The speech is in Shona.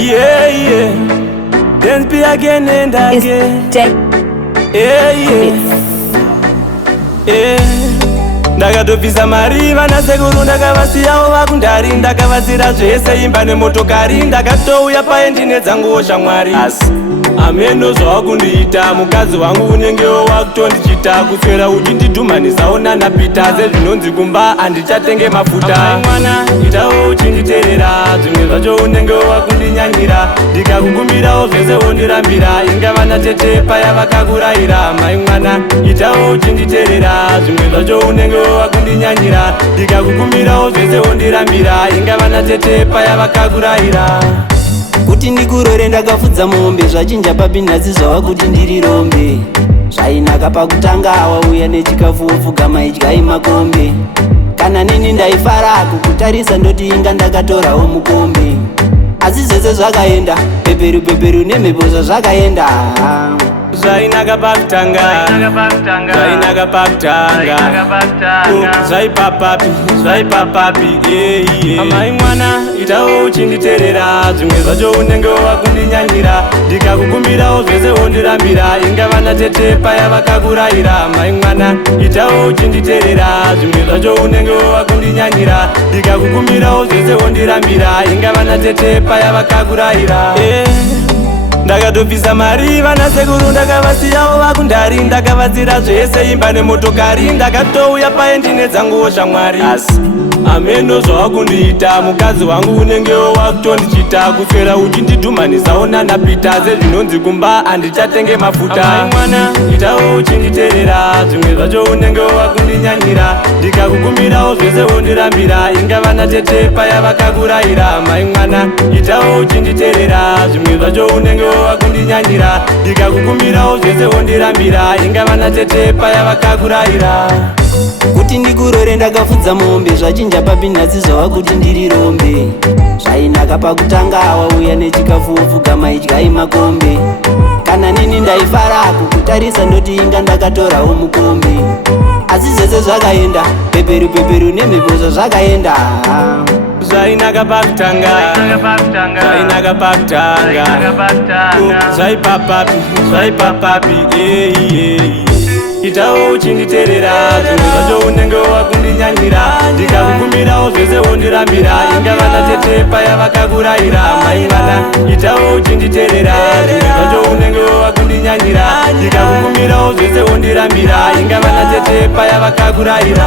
Yeah, yeah. Dance be again and again. Yeah, yeah. Ndakatobvisa mari vana sekuru ndakavasiyawo vakundari ndakavasira zvese imba nemotokari ndakatouya paendine dzanguwo shamwari asi ameno zvawakundiita mukadzi wangu unengewo wakutondichita kuswera uchindidhumanisawo nanapita sezvinonzi kumba handichatenge mafuta mwana itawo uchinditeerera zvimwe zvacho unengewo wakundinyanyira ndikakukumbirawo zvese wondirambira ingava natete paya vakakurayira mai mwana itawo uchinditeerera zvimwe zvacho unengewo wakundinyanyira ndikakukumbirawo zvese wondirambira ingava natete paya vakakurayira kuti ndikurore ndakafudza mombe zvachinja papinhasi zvava kuti ndiri rombe zvainaka pakutanga wauya nechikafu wopfugama idyai makombe kana nini ndaifara kukutarisa ndoti inga ndakatorawo mukombe asi zvese zvakaenda peperu nemhepo zvazvakaenda zvainaka pakutanga zvainaka pakutanga zvaipapapi amai mwana itawo uchinditeerera zvimwe zvacho unenge wakundinyanyira ndikakukumbirawo zvese wondirambira ingava natete paya vakakurayira mai mwana itawo uchinditeerera zvimwe zvacho unenge wakundinyanyira ndikakukumbirawo zvese wondirambira ingava natete paya vakakurayira ndakatobvisa mari vana sekuru ndakavasiyawo vakundari ndakavadzira zvese imba nemotokari ndakatouya paendine dzanguwo shamwari asi ameno zvawakundiita mukadzi wangu unengewo wakutondichita kuswera uchindidhumanisawo nanapita sezvinonzi kumba handichatenge mafuta mai mwana itawo uchinditeerera zvimwe zvacho unengewo wakundinyanyira ndikakukumbirawo zvese wondirambira ingava natete paya vakakurayira mai mwana itawo uchinditeerera zvimwe zvacho unengewo wakundinyanyira ndikakukumbirawo zvese wondirambira ingava natete paya vakakurayira kuti ndikurore ndakafudza mombe zvachinja papinhasi zvava kuti ndiri rombe zvainaka pakutanga wauya nechikafu wopfugama idyai makombe kana nini ndaifara kukutarisa ndoti inga ndakatorawo mukombe asi zvese zvakaenda peperu nemhepo zvazvakaenda zvainaka pakutanga zvainaka pakutanga zvaipapapi itawo uchinditeerera zvimwe zvacho unenge wakundinyanyira ndikakukumbirawo zvese wondirambira ingava natete paya vakakurayira mai vana itawo uchinditeerera zvimwe zvacho unenge wakundinyanyira ndikakukumbirawo zvese wondirambira ingava natete paya vakakurayira